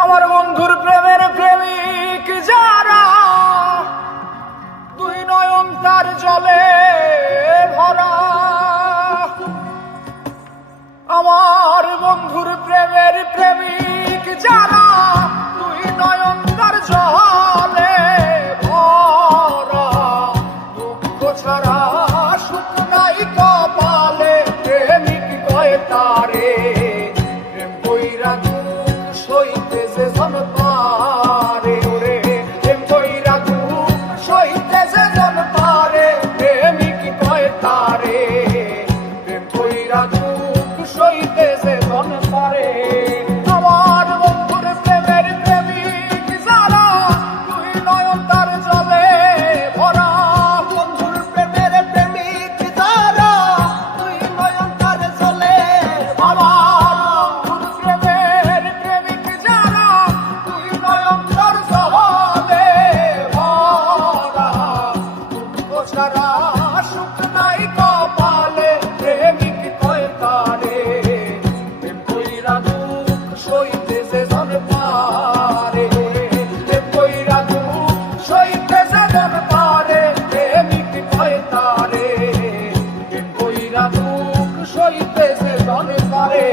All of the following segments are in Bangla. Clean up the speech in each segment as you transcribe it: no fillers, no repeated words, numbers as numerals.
আমার বন্ধুর প্রেমের প্রেমিক যারা, দুই নয়ন তার জলে ভরা। আমার বন্ধুর প্রেমের প্রেমিক যারা, দুই নয়ন তার জলে ভরা। দুঃখ ছাড়া সুখ নাই কপালে, প্রেমিক কয় তারে প্রেম কইরা দুঃখ সইতে যে জন পারে। ওরে প্রেম কইরা দুঃখ সইতে যে জন পারে, প্রেমিক কয় তারে প্রেম কইরা দুঃখ সইতে যে জন পারে। আমার বন্ধুর প্রেমের প্রেমিক যারা, দুই নয়ন তার জলে ভরা। বন্ধুর প্রেমের প্রেমিক যারা, দুই নয়ন তার জলে ভরা। বন্ধুর প্রেমের প্রেমিক যারা, দুই নয়ন তার জলে ভরা। দুঃখ ছাড়া সুখ নাই কপালে, প্রেমিক কয় তারে প্রেম কইরা দুঃখ সইতে যে জন পারে। প্রেম কইরা দুঃখ সইতে যে জন পারে, প্রেমিক কয় তারে প্রেম কইরা দুঃখ সইতে যে জন পারে।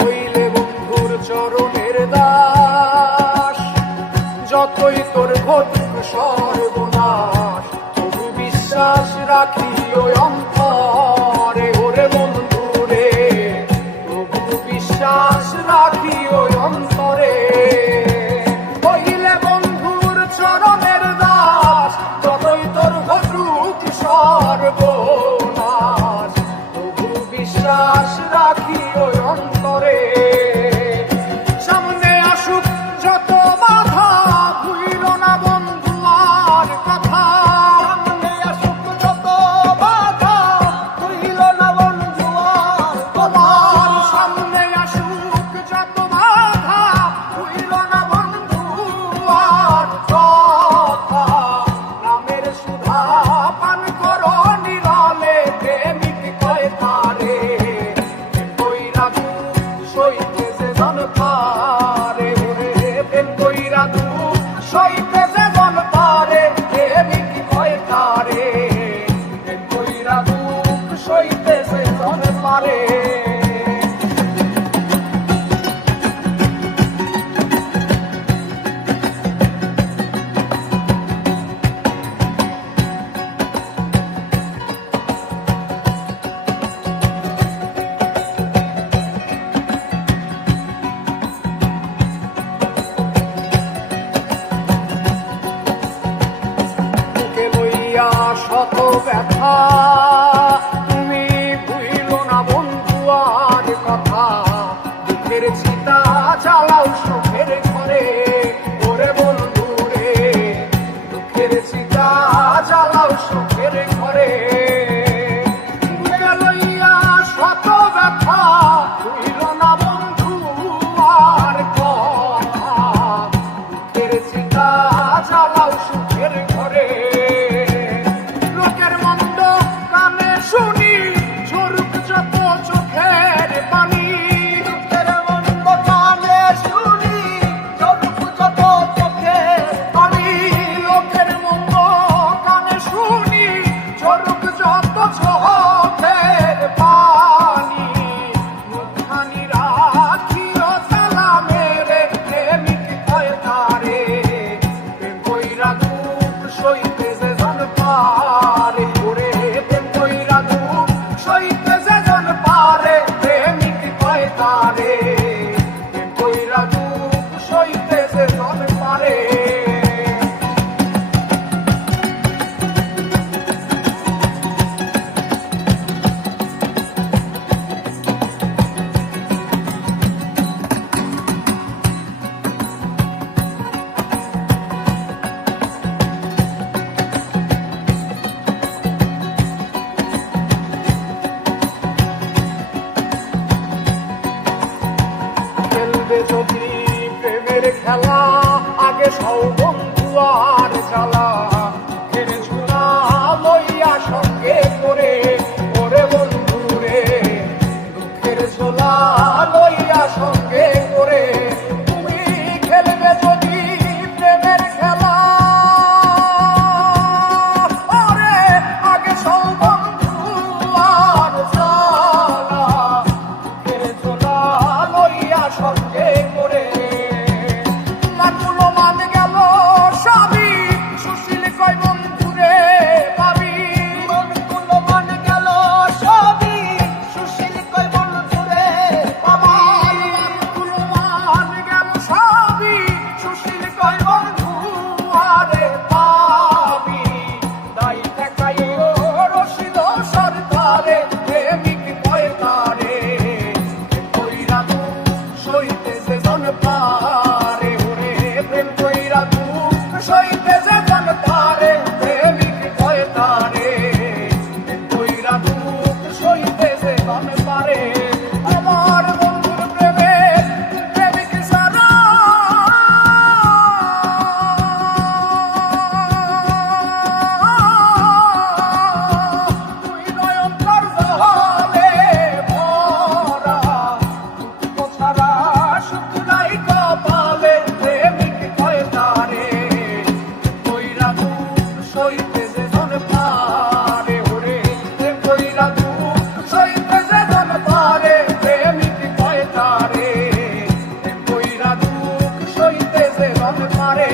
হইলে বন্ধুর চরণের দাস, যতই তোর ঘটুক সর্বনাশ, তবু বিশ্বাস রাখি ওই অন্তরে। ওরে বন্ধুরে, তবু বিশ্বাস রাখি ওই অন্তরে। হইলে বন্ধুর চরণের দাস, যতই তোর ঘটুক সর্বনাশ, তবু বিশ্বাস রাখি ওই অন্তরে। সামনে আসুক যত বাধা, ভুইল না বন্ধু আর কথা। সামনে আসুক যত বাধা, ভুইল না বন্ধু আর কথা। তোমার সামনে আসুক যত বাধা, ভুইল না বন্ধু আর কথা। নামের সুধা পান করো নিরলে, প্রেমিক কয় তারে প্রেম কইরা দুঃখ সইতে যে জন পারে। প্রেম কইরা দুঃখ সইতে যে জন পারে, প্রেমিক কয় তারে প্রেম কইরা দুঃখ সইতে যে জন পারে। বুকে লইয়া শত ব্যথা, তুমি ভুইল না বন্ধু আর কথা। দুঃখের চিতা জ্বালাও সুখের ঘরে। ওরে বন্ধু রে, দুঃখের চিতা জ্বালাও সুখের ঘরে। বুকে লইয়া শত ব্যথা, ভুইল না বন্ধু আর কথা। দুঃখের চিতা জ্বালাও সুখের ঘরে। লোকের মন্দ প্রেমের খেলা আগে সৌ বন্ধু আর জ্বালা দুঃখের ঝোলা লইয়া সঙ্গে করে ওরে বন্ধু রে দুঃখের ঝোলা লইয়া সঙ্গে করে তুমি খেলবে যদি প্রেমের খেলা ওরে আগে সৌ বন্ধু আর জ্বালা দুঃখের ঝোলা লইয়া সঙ্গে করে লাগুলো মান গেল সবই সুশীল কয় বন্ধুরে পাবি মনগুলো মান গেল সবই সুশীল কয় বন্ধুরে পাবি লাগুলো মান গেল সবই সুশীল কয় বন্ধু আরে পাবি দাই দেখাইও রশিদ সরকারে প্রেমিক কয় তারে কইরা তু সইতে যে জন পারে ওরে প্রেম কইরা তু সইতে যে জন পারে প্রেমিক কয় তারে প্রেম কইরা তু সইতে যে জন পারে আমার বন্ধুর প্রেমে প্রেমিক সারা তুই নয়ন কর জলে ভরা দুঃখ ছাড়া সুখ নাই কপালে প্রেমিক কয় তারে কইরা দুঃখ সইতে যে জন পারে ওরে প্রেম কইরা দুঃখ সইতে যে জন পারে প্রেমিক কয় তারে প্রেম কইরা দুঃখ সইতে যে জন পারে